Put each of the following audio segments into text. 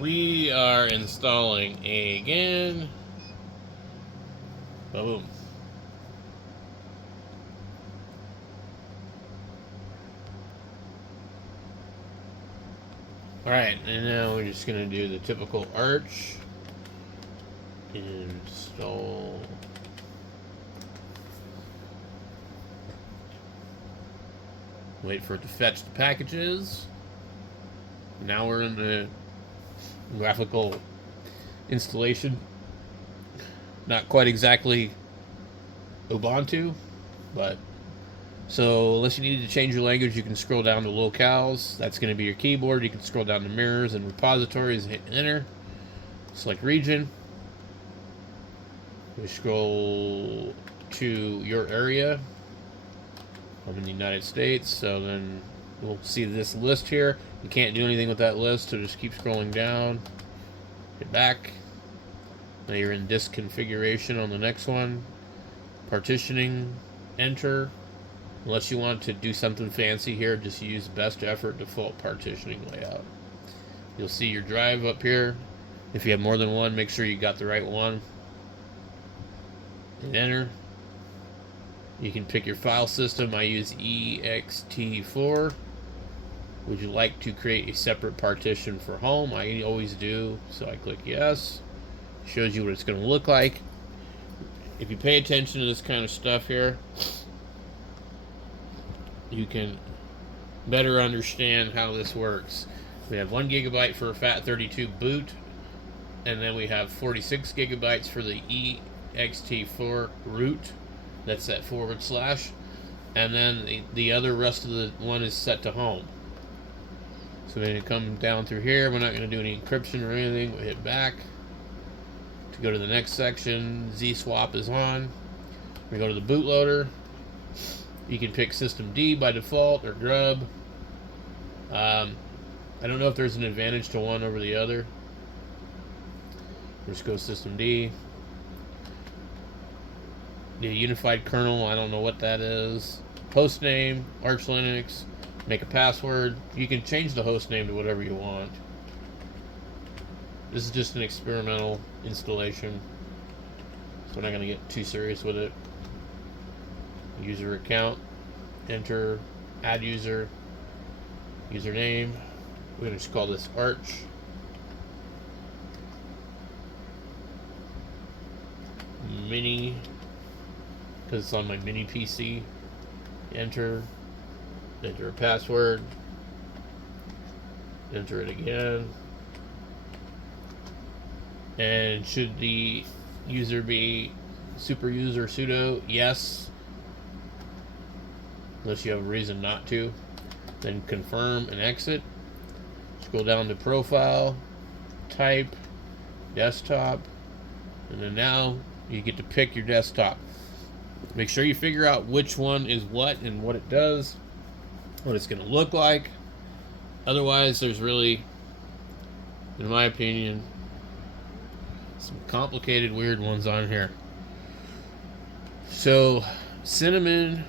We are installing again. Boom. Alright, and now we're just going to do the typical arch. Install. Wait for it to fetch the packages. Now we're in the graphical installation. Not quite exactly Ubuntu, but so unless you need to change your language, you can scroll down to locales. That's going to be your keyboard. You can scroll down to mirrors and repositories and hit enter. Select region. We scroll to your area. I'm in the United States, so then we'll see this list here. You can't do anything with that list, so just keep scrolling down. Hit back. Now you're in disk configuration on the next one. Partitioning, enter. Unless you want to do something fancy here, just use best effort default partitioning layout. You'll see your drive up here. If you have more than one, make sure you got the right one. And enter. You can pick your file system. I use ext4. Would you like to create a separate partition for home? I always do, so I click yes. Shows you what it's going to look like. If you pay attention to this kind of stuff here, you can better understand how this works. We have 1 gigabyte for a FAT32 boot, and then we have 46 gigabytes for the ext4 root. That's that /, and then the other rest of the one is set to home. So we're going to come down through here. We're not going to do any encryption or anything. We hit back to go to the next section. Z-swap is on. We go to the bootloader. You can pick system D by default or grub. I don't know if there's an advantage to one over the other. Let's go system D. The unified kernel, I don't know what that is. Host name, Arch Linux, make a password. You can change the host name to whatever you want. This is just an experimental installation, so we're not going to get too serious with it. User account, enter, add user, username. We're going to just call this Arch. Mini, because it's on my mini PC. Enter a password, enter it again, and should the user be super user sudo? Yes, unless you have a reason not to. Then confirm and exit. Scroll down to profile, type, desktop, and then now you get to pick your desktop. Make sure you figure out which one is what and what it does, what it's going to look like. Otherwise, there's really, in my opinion, some complicated, weird ones on here. So, Cinnamon,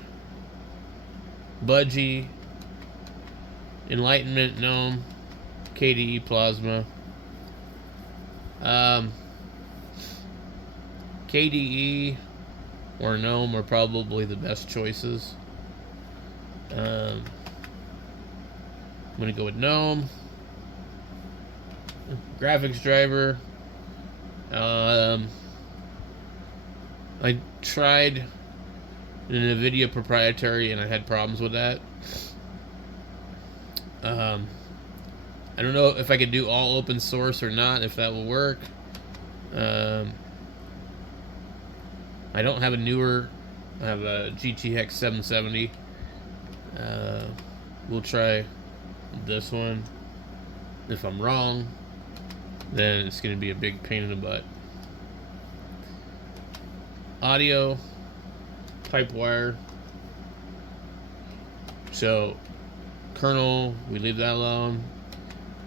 Budgie, Enlightenment, Gnome, KDE Plasma, KDE or Gnome are probably the best choices. I'm going to go with Gnome. Graphics driver. I tried an Nvidia proprietary and I had problems with that. I don't know if I could do all open source or not, if that will work. I don't have a newer. I have a gtx770. We'll try this one. If I'm wrong, then it's going to be a big pain in the butt. Audio, pipe wire. So, kernel, we leave that alone.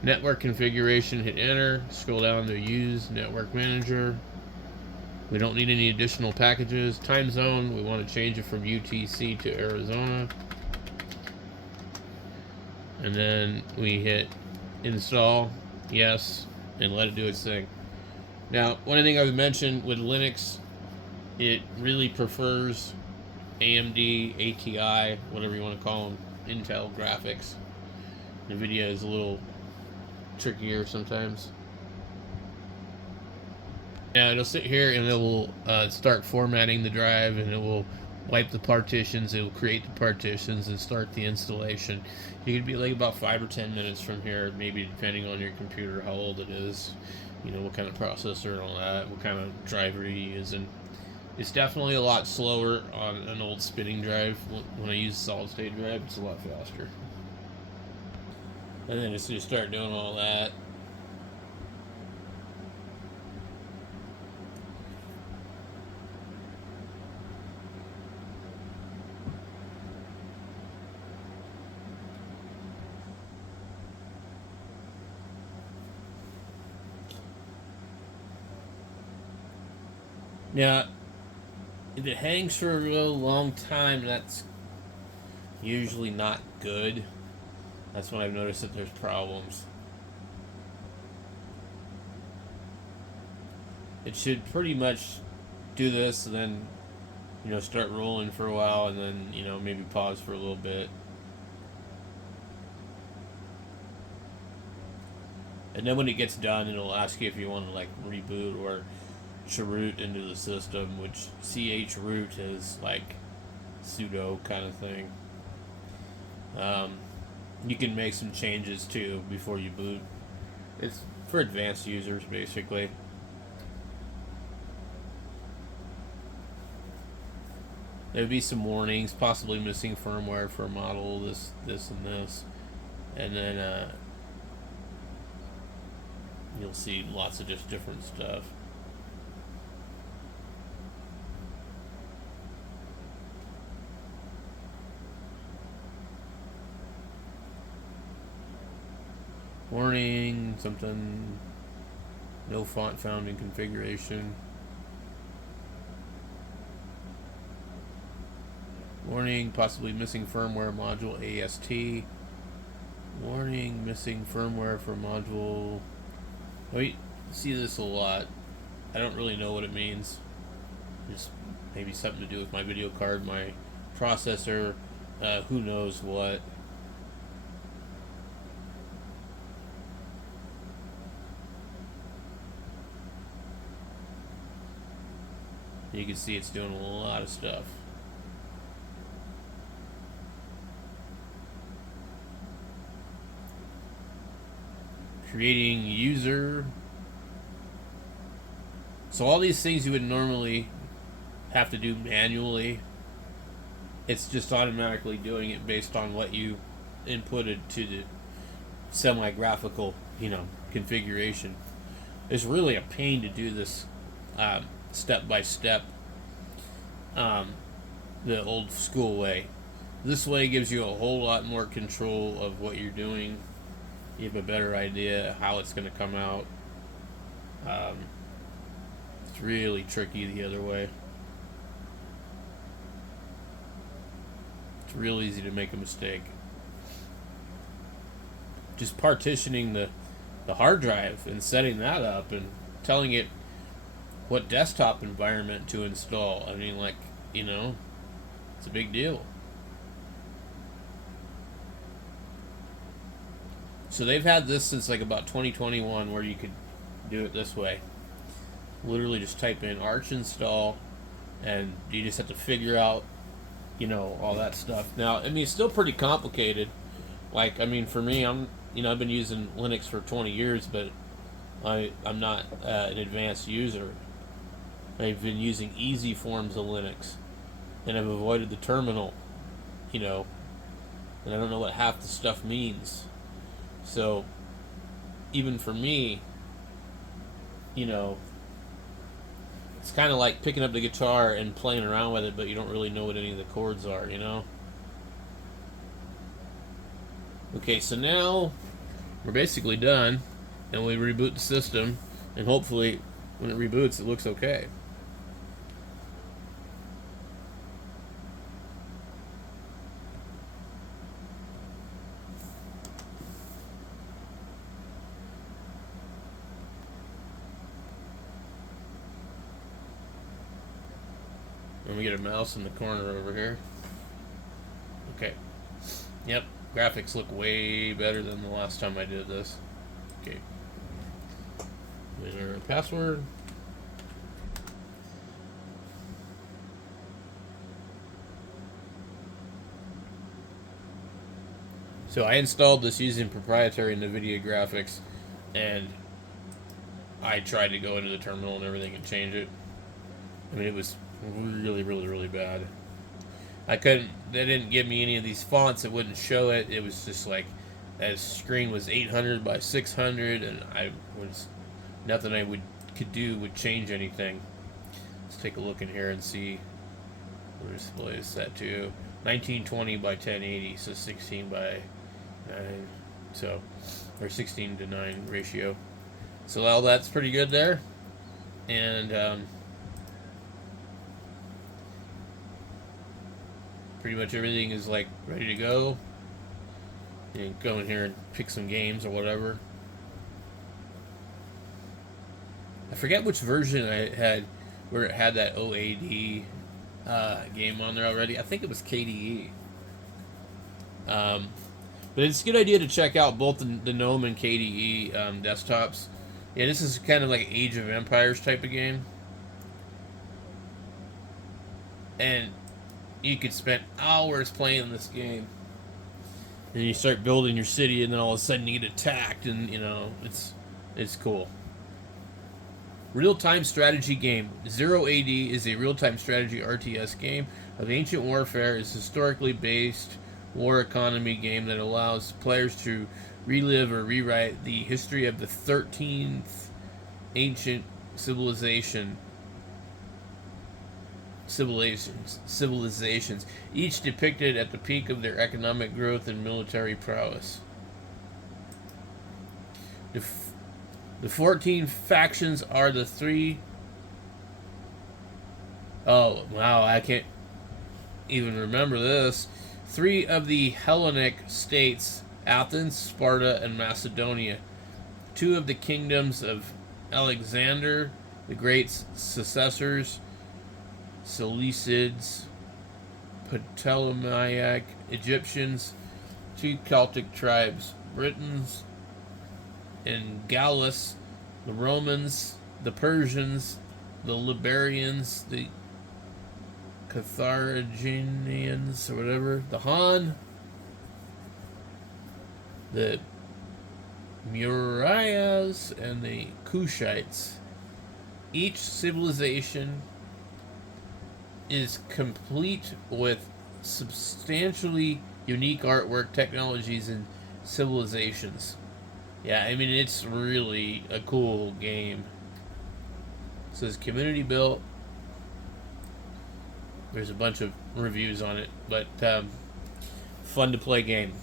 Network configuration, hit enter. Scroll down to use network manager. We don't need any additional packages. Time zone, we want to change it from UTC to Arizona. And then we hit install, yes. and let it do its thing. Now, one thing I would mention with Linux, it really prefers AMD, ATI, whatever you want to call them, Intel graphics. Nvidia is a little trickier sometimes. Now it'll sit here and it will start formatting the drive, and it will wipe the partitions, it will create the partitions and start the installation. You could be like about 5 or 10 minutes from here, maybe depending on your computer, how old it is, you know, what kind of processor and all that, what kind of driver you're using. It's definitely a lot slower on an old spinning drive. When I use solid state drive, it's a lot faster. And then as you start doing all that, now if it hangs for a real long time, that's usually not good. That's when I've noticed that there's problems. It should pretty much do this and then, you know, start rolling for a while, and then, you know, maybe pause for a little bit. And then when it gets done, it'll ask you if you want to like reboot or chroot into the system, which chroot is like sudo kind of thing. You can make some changes too before you boot. It's for advanced users, basically. There'd be some warnings, possibly missing firmware for a model, this, and this. And then you'll see lots of just different stuff. Warning, something, no font found in configuration. Warning, possibly missing firmware module AST. Warning, missing firmware for module. Wait, see this a lot. I don't really know what it means. Just maybe something to do with my video card, my processor, who knows what. You can see it's doing a lot of stuff. Creating user. So all these things you would normally have to do manually, it's just automatically doing it based on what you inputted to the semi-graphical, you know, configuration. It's really a pain to do this step by step, the old school way. This way gives you a whole lot more control of what you're doing. You have a better idea how it's going to come out. It's really tricky the other way. It's real easy to make a mistake. Just partitioning the hard drive and setting that up and telling it what desktop environment to install. I mean, like, you know, it's a big deal. So they've had this since like about 2021, where you could do it this way. Literally just type in arch install, and you just have to figure out, you know, all that stuff. Now, I mean, it's still pretty complicated. Like, I mean, for me, I've been using Linux for 20 years, but I'm not an advanced user. I've been using easy forms of Linux, and I've avoided the terminal, you know, and I don't know what half the stuff means. So, even for me, you know, it's kind of like picking up the guitar and playing around with it, but you don't really know what any of the chords are, you know? Okay, so now we're basically done, and we reboot the system, and hopefully when it reboots it looks okay. Let me get a mouse in the corner over here. Okay. Yep. Graphics look way better than the last time I did this. Okay. Enter a password. So I installed this using proprietary Nvidia graphics, and I tried to go into the terminal and everything and change it. I mean, it was really, really, really bad. I couldn't. They didn't give me any of these fonts. It wouldn't show it. It was just like that screen was 800 by 600, and I was nothing I could do would change anything. Let's take a look in here and see what the display is set to. 1920 by 1080, so 16 by 9, so or 16 to 9 ratio. So all that's pretty good there, and pretty much everything is like ready to go. You can go in here and pick some games or whatever. I forget which version I had where it had that OAD game on there already. I think it was KDE. But it's a good idea to check out both the Gnome and KDE desktops. Yeah, this is kind of like Age of Empires type of game. And you could spend hours playing this game. And you start building your city, and then all of a sudden you get attacked, and you know, it's cool. Real-time strategy game. Zero AD is a real-time strategy RTS game of ancient warfare. Is historically based war economy game that allows players to relive or rewrite the history of the 13th ancient civilizations, each depicted at the peak of their economic growth and military prowess. The 14 factions are the three... Oh, wow, I can't even remember this. 3 of the Hellenic states, Athens, Sparta, and Macedonia. 2 of the kingdoms of Alexander the Great's successors, Seleucids, Ptolemaic Egyptians. 2 Celtic tribes, Britons and Gallus, the Romans, the Persians, the Liberians, the Carthaginians, or whatever, the Han, the Murayas, and the Kushites. Each civilization is complete with substantially unique artwork, technologies, and civilizations. Yeah, I mean, it's really a cool game. It says community built. There's a bunch of reviews on it, but fun to play game.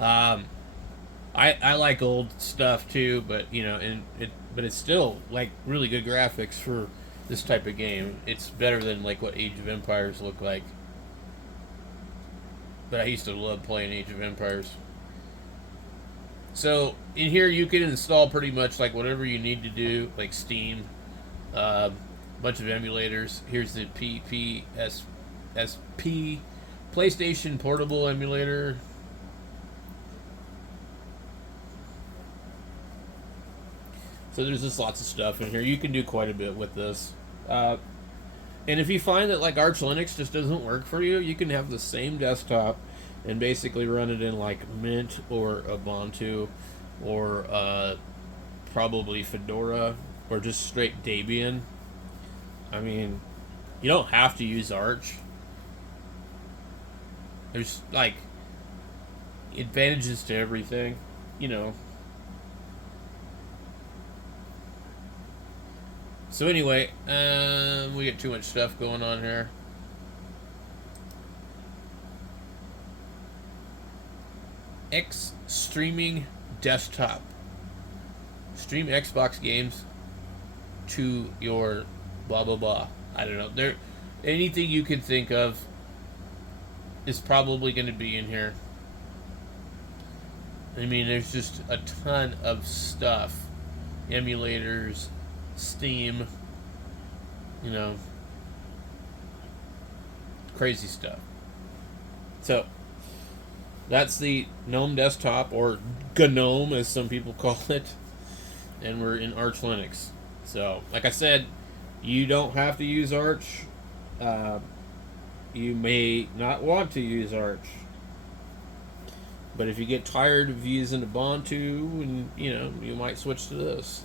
I like old stuff too, but you know, but it's still like really good graphics for this type of game. It's better than like what Age of Empires looked like. But I used to love playing Age of Empires. So in here you can install pretty much like whatever you need to do, like Steam, bunch of emulators. Here's the PPSP PlayStation Portable Emulator. So there's just lots of stuff in here. You can do quite a bit with this. And if you find that like Arch Linux just doesn't work for you, you can have the same desktop and basically run it in like Mint or Ubuntu or probably Fedora or just straight Debian. I mean, you don't have to use Arch. There's like advantages to everything, you know. So anyway, we get too much stuff going on here. X streaming desktop. Stream Xbox games to your blah blah blah. I don't know. There, anything you can think of is probably going to be in here. I mean, there's just a ton of stuff. Emulators, Steam. You know, crazy stuff. So that's the Gnome desktop, or Gnome as some people call it, and we're in Arch Linux. So, like I said, you don't have to use Arch. You may not want to use Arch, but if you get tired of using Ubuntu, and you might switch to this.